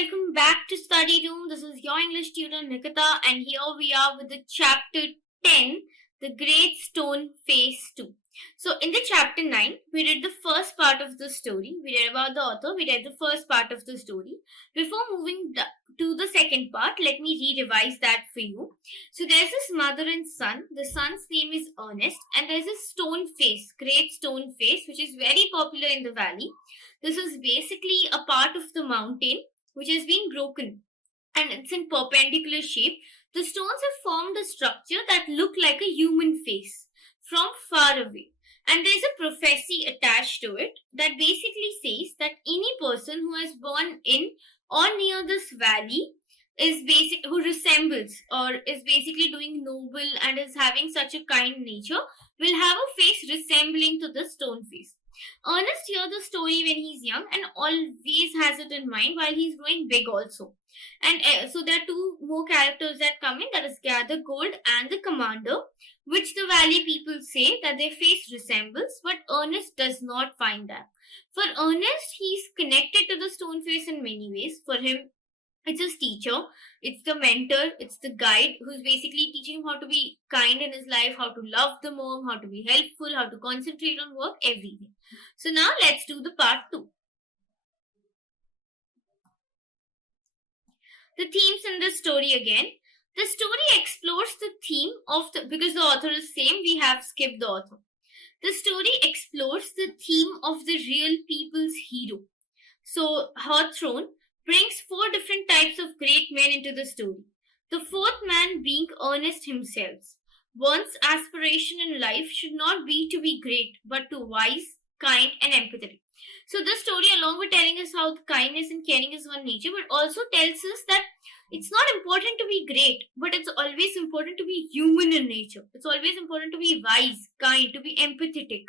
welcome back to Study Room. This is your English student Nikita, and here we are with the chapter 10, The Great Stone Face 2. So, in the chapter 9, we read the first part of the story. We read about the author, we read the first part of the story. Before moving to the second part, let me re-revise that for you. So, there's this mother and son. The son's name is Ernest, and there's a stone face, great stone face, which is very popular in the valley. This is basically a part of the mountain which has been broken and it's in perpendicular shape. The stones have formed a structure that look like a human face from far away. And there's a prophecy attached to it that basically says that any person who is born in or near this valley who resembles or is basically doing noble and is having such a kind nature will have a face resembling to the stone face. Ernest hears the story when he's young and always has it in mind while he's growing big also. And so there are two more characters that come in, that is Gather Gold and the Commander, which the valley people say that their face resembles, but Ernest does not find that. For Ernest, he's connected to the stone face in many ways. For him, it's his teacher, it's the mentor, it's the guide who's basically teaching him how to be kind in his life, how to love the mom, how to be helpful, how to concentrate on work, everything. So now let's do the part 2. The themes in the story again. The story explores the theme of because the author is same, we have skipped the author. The story explores the theme of the real people's hero. So Hawthorne brings 4 different types of great men into the story. The fourth man being Ernest himself. One's aspiration in life should not be to be great, but to wise, kind, and empathetic. So this story, along with telling us how kindness and caring is one nature, but also tells us that it's not important to be great, but it's always important to be human in nature. It's always important to be wise, kind, to be empathetic.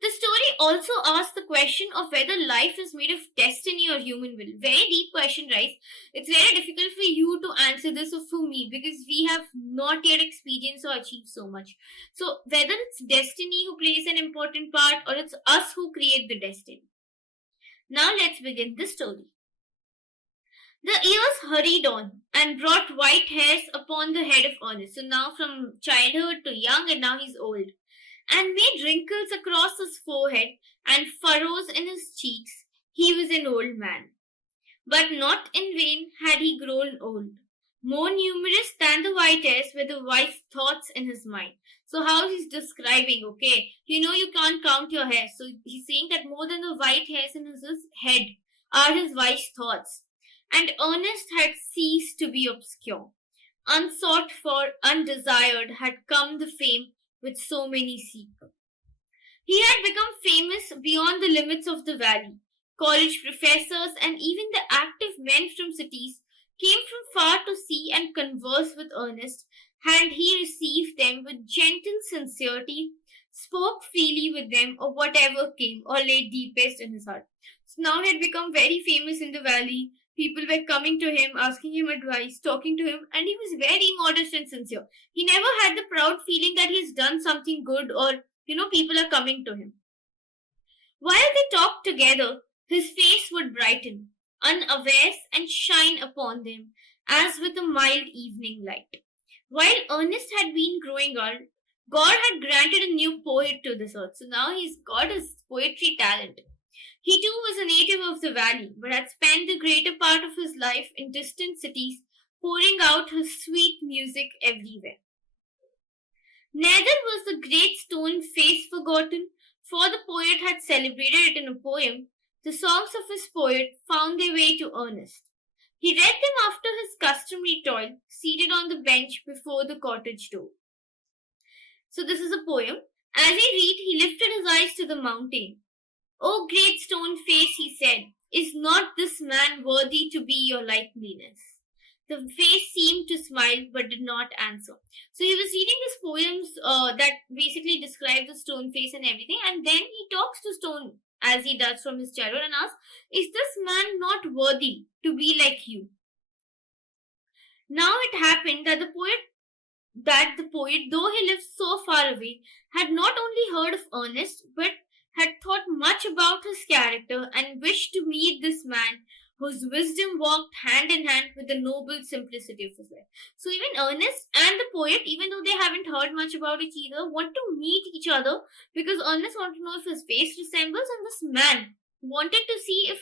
The story also asks the question of whether life is made of destiny or human will. Very deep question, right? It's very difficult for you to answer this or for me because we have not yet experienced or achieved so much. So whether it's destiny who plays an important part or it's us who create the destiny. Now let's begin the story. The years hurried on and brought white hairs upon the head of Ernest. So now from childhood to young and now he's old. And made wrinkles across his forehead and furrows in his cheeks. He was an old man. But not in vain had he grown old. More numerous than the white hairs were the wise thoughts in his mind. So how he's describing, okay, you can't count your hairs. So he's saying that more than the white hairs in his head are his wise thoughts. And Ernest had ceased to be obscure. Unsought for, undesired had come the fame with so many seek. He had become famous beyond the limits of the valley. College professors and even the active men from cities came from far to see and converse with Ernest, and he received them with gentle sincerity, spoke freely with them of whatever came or lay deepest in his heart. So now he had become very famous in the valley. People were coming to him, asking him advice, talking to him, and he was very modest and sincere. He never had the proud feeling that he's done something good or, people are coming to him. While they talked together, his face would brighten, unawares, and shine upon them as with a mild evening light. While Ernest had been growing old, God had granted a new poet to this earth. So now he's got his poetry talent. He too was a native of the valley, but had spent the greater part of his life in distant cities, pouring out his sweet music everywhere. Neither was the great stone face forgotten, for the poet had celebrated it in a poem. The songs of his poet found their way to Ernest. He read them after his customary toil, seated on the bench before the cottage door. So this is a poem. As he read, he lifted his eyes to the mountain. "O great stone face," he said, "is not this man worthy to be your likeness?" The face seemed to smile but did not answer. So he was reading these poems that basically describe the stone face and everything, and then he talks to stone as he does from his childhood and asks, "Is this man not worthy to be like you?" Now it happened that the poet, though he lived so far away, had not only heard of Ernest, but had thought much about his character and wished to meet this man whose wisdom walked hand in hand with the noble simplicity of his life. So even Ernest and the poet, even though they haven't heard much about each other, want to meet each other because Ernest wanted to know if his face resembles, and this man wanted to see if,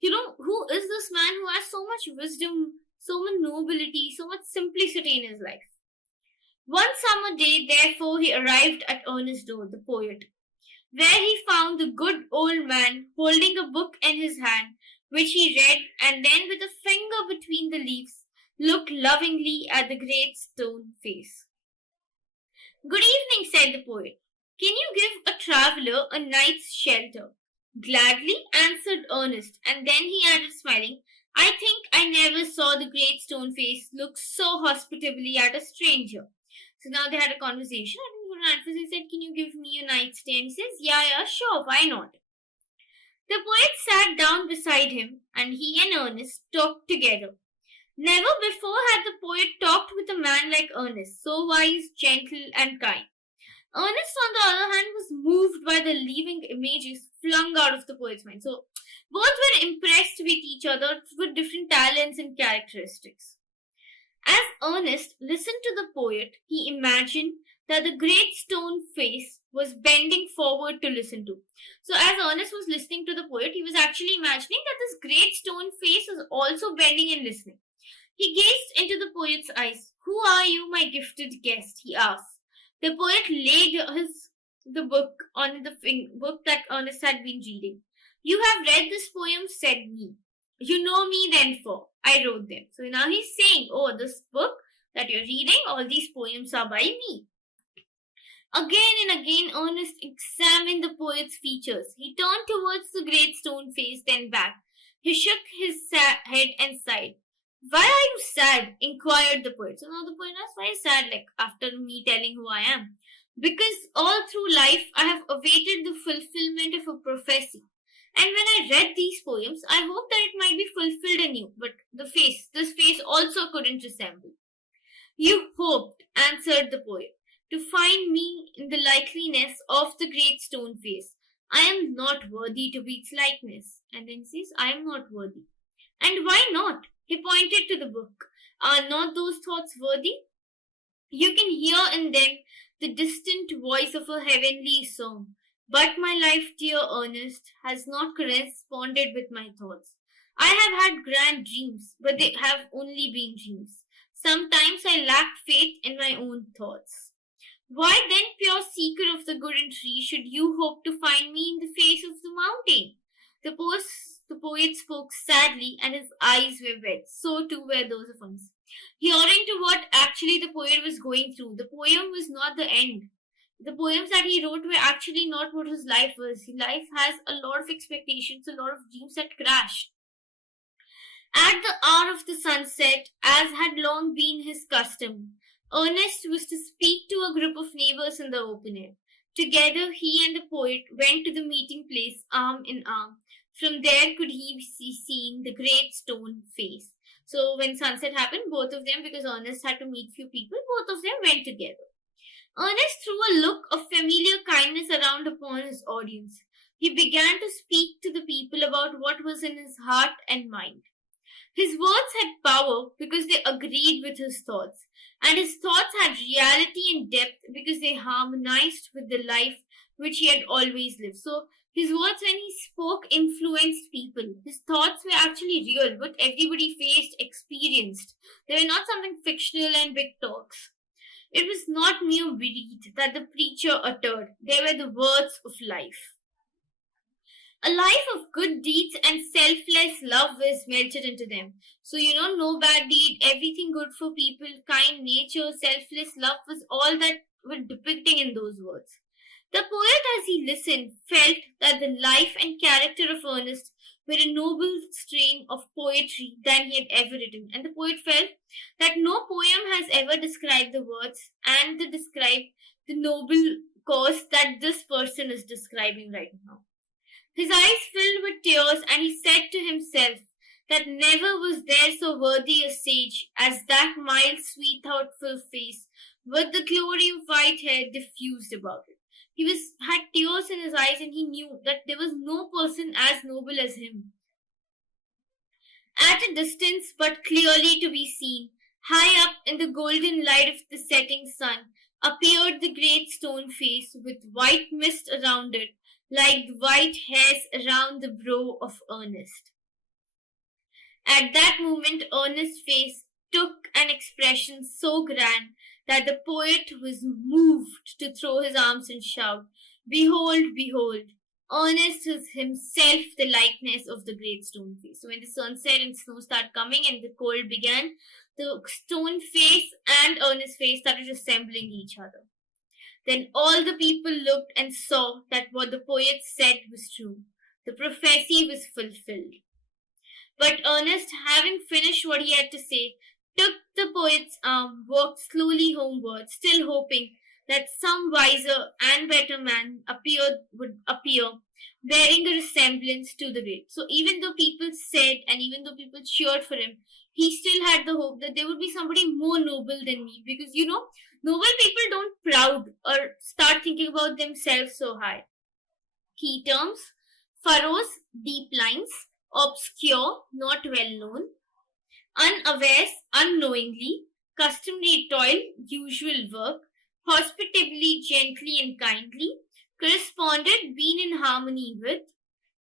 who is this man who has so much wisdom, so much nobility, so much simplicity in his life. One summer day, therefore, he arrived at Ernest's door, the poet, where he found the good old man holding a book in his hand, which he read, and then with a finger between the leaves, looked lovingly at the great stone face. Good evening, said the poet. Can you give a traveller a night's shelter? Gladly, answered Ernest, and then he added, smiling, I think I never saw the great stone face look so hospitably at a stranger. So now they had a conversation, and Guru said, Can you give me a night's stay? And he says, Yeah, sure, why not? The poet sat down beside him, and he and Ernest talked together. Never before had the poet talked with a man like Ernest, so wise, gentle, and kind. Ernest, on the other hand, was moved by the living images flung out of the poet's mind. So both were impressed with each other with different talents and characteristics. As Ernest listened to the poet, he imagined that the great stone face was bending forward to listen to. So as Ernest was listening to the poet, he was actually imagining that this great stone face was also bending and listening. He gazed into the poet's eyes. Who are you, my gifted guest? He asked. The poet laid the book on the book that Ernest had been reading. You have read this poem, said he. You know me then for. I wrote them. So now he's saying, oh, this book that you're reading, all these poems are by me. Again and again, Ernest examined the poet's features. He turned towards the great stone face, then back. He shook his head and sighed. Why are you sad? Inquired the poet. So now the poet asked, why are you sad, like after me telling who I am? Because all through life I have awaited the fulfillment of a prophecy. And when I read these poems, I hoped that it might be fulfilled in you, but this face also couldn't resemble. You hoped, answered the poet, to find me in the likeness of the great stone face. I am not worthy to be its likeness. And then says, I am not worthy. And why not? He pointed to the book. Are not those thoughts worthy? You can hear in them the distant voice of a heavenly song. But my life, dear Ernest, has not corresponded with my thoughts. I have had grand dreams, but they have only been dreams. Sometimes I lacked faith in my own thoughts. Why then, pure seeker of the good and tree, should you hope to find me in the face of the mountain? The poet spoke sadly, and his eyes were wet. So too were those of Ernest. Hearing to what actually the poet was going through, the poem was not the end. The poems that he wrote were actually not what his life was. His life has a lot of expectations, a lot of dreams that crashed. At the hour of the sunset, as had long been his custom, Ernest was to speak to a group of neighbors in the open air. Together, he and the poet went to the meeting place arm in arm. From there could he see seen the great stone face. So when sunset happened, both of them, because Ernest had to meet few people, both of them went together. Ernest threw a look of familiar kindness around upon his audience. He began to speak to the people about what was in his heart and mind. His words had power because they agreed with his thoughts, and his thoughts had reality and depth because they harmonized with the life which he had always lived. So his words, when he spoke, influenced people. His thoughts were actually real, what everybody faced, experienced. They were not something fictional and big talks. It was not mere breath that the preacher uttered. They were the words of life. A life of good deeds and selfless love was melted into them. So, no bad deed, everything good for people, kind nature, selfless love was all that were depicting in those words. The poet, as he listened, felt that the life and character of Ernest were a noble strain of poetry than he had ever written. And the poet felt that no poem has ever described the words and described the noble cause that this person is describing right now. His eyes filled with tears, and he said to himself that never was there so worthy a sage as that mild, sweet, thoughtful face, with the glory of white hair diffused about it. He had tears in his eyes, and he knew that there was no person as noble as him. At a distance but clearly to be seen, high up in the golden light of the setting sun, appeared the great stone face with white mist around it, like the white hairs around the brow of Ernest. At that moment, Ernest's face took an expression so grand that the poet was moved to throw his arms and shout, "Behold, behold! Ernest is himself the likeness of the great stone face." So when the sunset and snow started coming and the cold began, the stone face and Ernest's face started resembling each other. Then all the people looked and saw that what the poet said was true. The prophecy was fulfilled. But Ernest, having finished what he had to say, took the poet's arm, walked slowly homeward, still hoping that some wiser and better man would appear, bearing a resemblance to the great. So even though people said and even though people cheered for him, he still had the hope that there would be somebody more noble than me. Because noble people don't proud or start thinking about themselves so high. Key terms: furrows, deep lines; obscure, not well known; unawares, unknowingly; customary toil, usual work; hospitably, gently and kindly; corresponded, been in harmony with;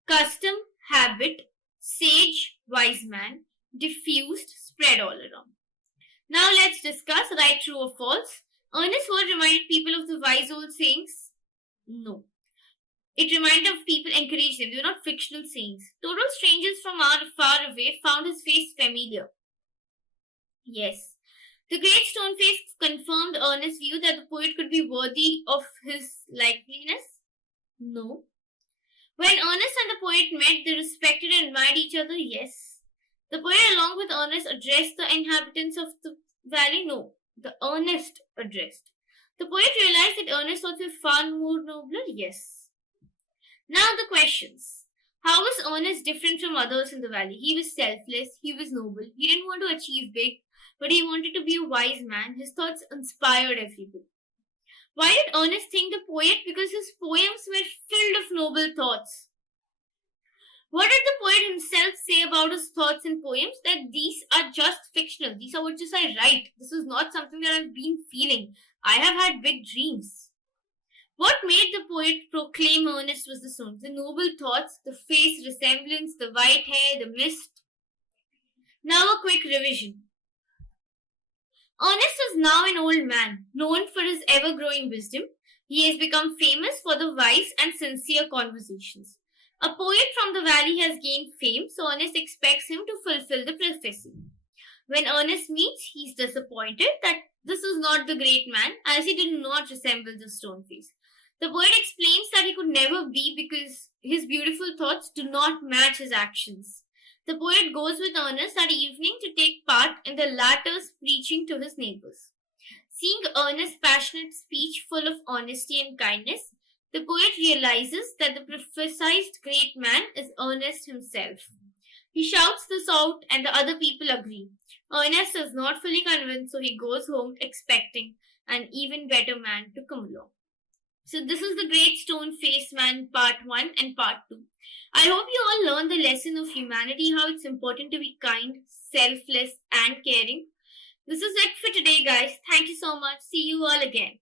custom, habit; sage, wise man; diffused, spread all around. Now let's discuss right, true, or false. Ernest word reminded people of the wise old sayings? No. It reminded of people, encouraged them. They were not fictional sayings. Total strangers from far away found his face familiar. Yes. The great stone face confirmed Ernest's view that the poet could be worthy of his likeness? No. When Ernest and the poet met, they respected and admired each other? Yes. The poet, along with Ernest, addressed the inhabitants of the valley? No. The Ernest addressed. The poet realized that Ernest's thoughts were far more nobler? Yes. Now the questions. How was Ernest different from others in the valley? He was selfless, he was noble, he didn't want to achieve big, but he wanted to be a wise man. His thoughts inspired everybody. Why did Ernest think the poet? Because his poems were filled of noble thoughts. What did the poet himself say about his thoughts and poems? That these are just fictional. These are what just I write. This is not something that I've been feeling. I have had big dreams. What made the poet proclaim Ernest was the stone? The noble thoughts, the face resemblance, the white hair, the mist. Now a quick revision. Ernest is now an old man, known for his ever-growing wisdom. He has become famous for the wise and sincere conversations. A poet from the valley has gained fame, so Ernest expects him to fulfill the prophecy. When Ernest meets, he is disappointed that this is not the great man, as he did not resemble the stone face. The poet explains that he could never be because his beautiful thoughts do not match his actions. The poet goes with Ernest that evening to take part in the latter's preaching to his neighbors. Seeing Ernest's passionate speech full of honesty and kindness, the poet realizes that the prophesied great man is Ernest himself. He shouts this out and the other people agree. Ernest is not fully convinced, so he goes home expecting an even better man to come along. So this is the Great Stone Face Man part 1 and part 2. I hope you all learned the lesson of humanity, how it's important to be kind, selfless and caring. This is it for today, guys. Thank you so much. See you all again.